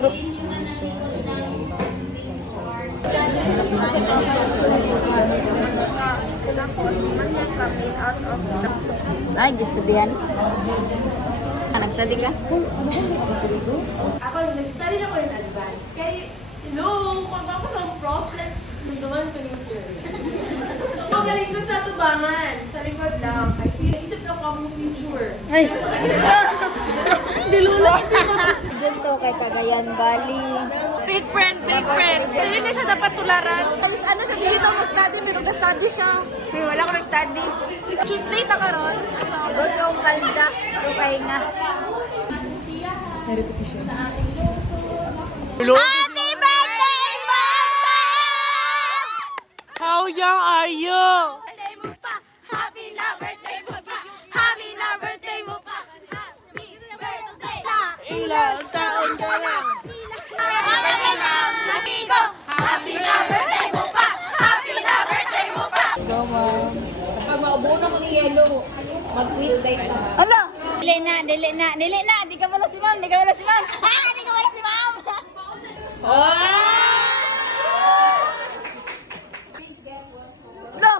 Ay, gusto diyan. Nag-study ka? Ako, nag-study na ko in advance. Kaya, pag ako sa problem, nagawan ko yung story. Magaling ko sa tubangan. Sa likod lang. I feel, isip lang ako ng future. Ay! Dilula! Dito kay Cagayan Valley. Big friend, big friend. Hindi na siya dapat tularan. Alis ano siya, dili daw mag-study, pero nag-study siya. May wala ko nag-study. Tuesday ta karon. So, good yung kalda. Okay nga. Happy birthday, Mama! How young are you? Birthday mo pa! Happy na birthday mo pa! Happy na birthday mo pa! Happy birthday na! Ilang taon ka lang? Happy na birthday mo pa! Happy na birthday mo pa! Pag maubuo na ko ni Yelo, mag-quiz date na. Ano? Dili na, dili na, dili na. Di ka wala si ma'am, di ka wala si ma'am. Ah, di ka wala si ma'am. No.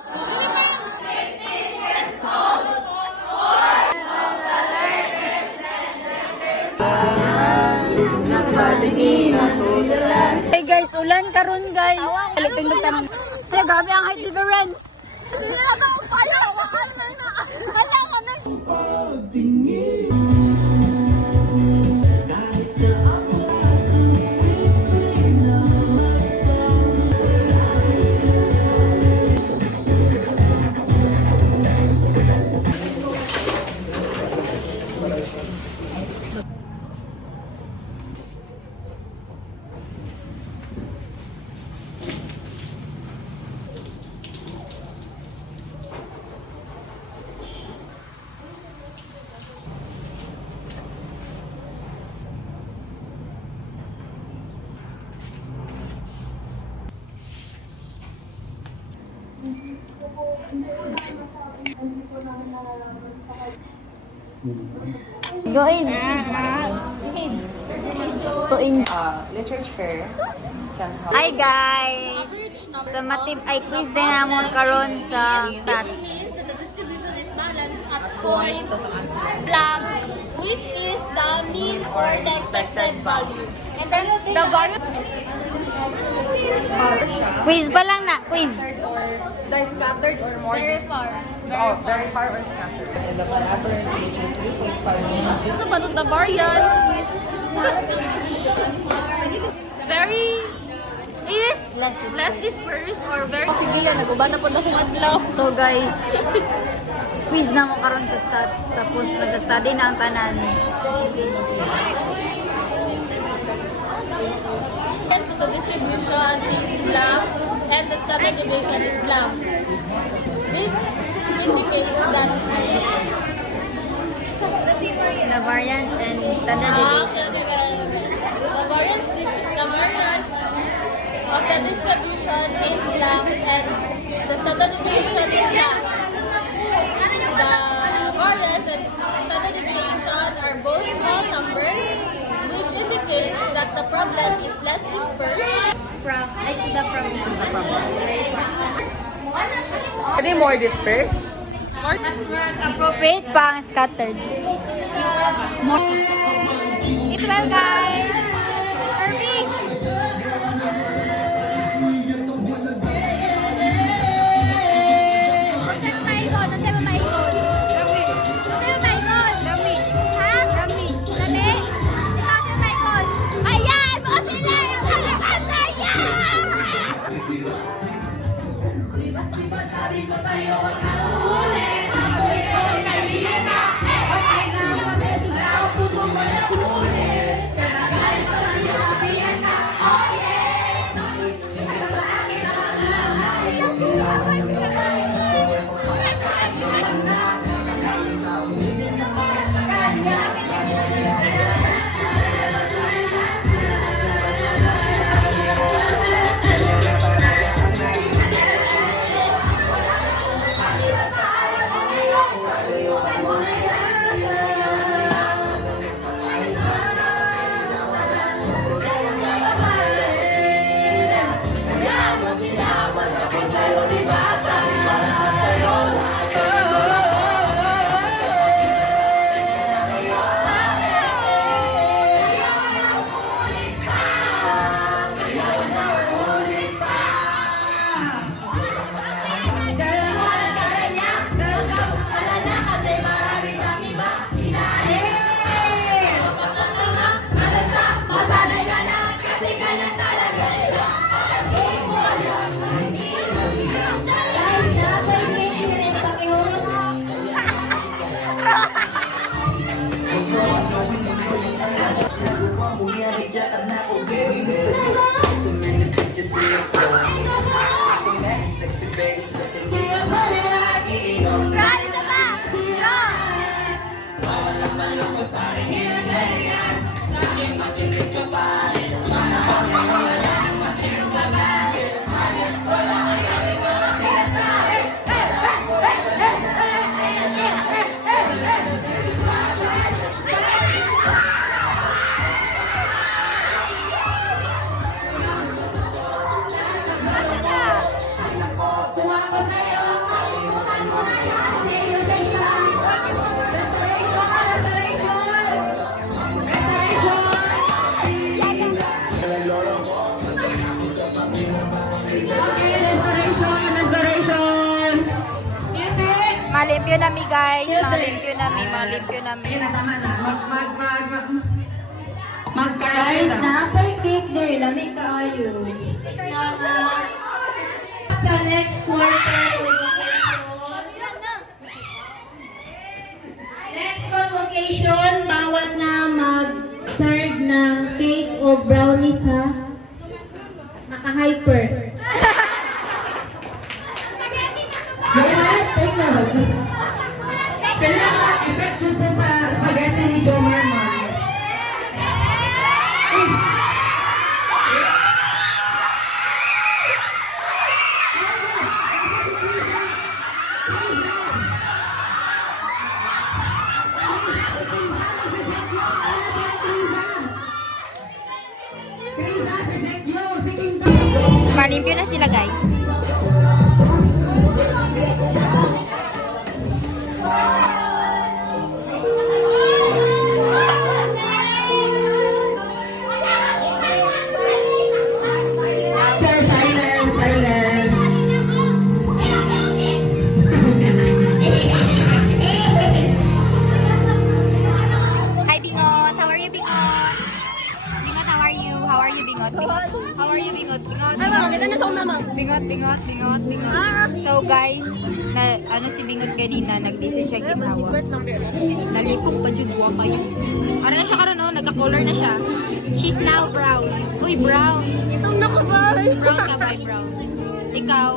Hey guys, ulan karon guys. Alipin tanong. Pero gabi ang height difference. Wala ka pala, wala na. Wala ko na. Go in. Tuin. Literature. Hi guys. Sa matip ay quiz din namon karon sa stats. The distribution is balanced at point blank, which is the mean or the expected value. And then the value Quiz pa lang na, quiz. The scattered or more very far. Oh, very far or scattered. and the average which is 3.5. So, but the variance is very less dispersed or very. Sige yan, nag-uba na po na adlaw. So guys, quiz na mo karon sa stats tapos nag-study na ang tanan. And so the distribution is blank and the standard deviation is blank. This indicates that The variance and standard deviation. the variance of the distribution is blank and the standard deviation is blank. The variance and standard deviation are both small numbers, which indicates that the problem is less dispersed. Any more dispersed? Appropriate pa ang scattered. Eat well guys. Perfect. guys, mga limpyo namin. Guys, na-apple cake there. Lamig ka ayo. Sa next quarter. Next convocation, bawal na mag-serve ng cake o brownies ha. Naka-hyper. Malimpyo na sila guys. Hi Bingot, how are you Bingot? Bingot, how are you? How are you Bingot? How are you Bingot? Bingot. So guys, ano si Bingot kanina, nag-listen siya ginawa. Nalipok pa jud buwa kayo. Ara na siya karon no, nagka-color na siya. She's now brown. Uy, brown. Itong nakabay. Brown ka ba, brown? Ikaw?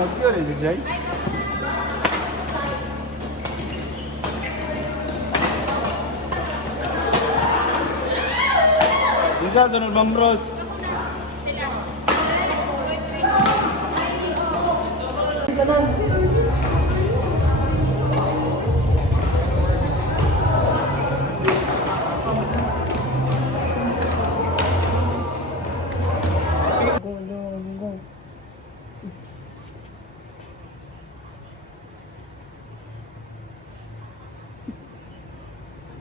Maggiore DJ? Isa sunod Ma'am Rose.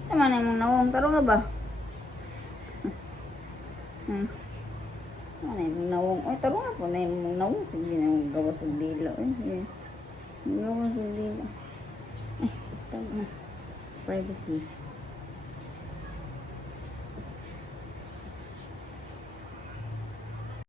Sama na yung nawong. Taro nga ba? Ano yung nawong? Ay, taro nga po na yung nawong. Sige na yung gawas ng dila. Gawas ng dila. Ay, tama. Privacy.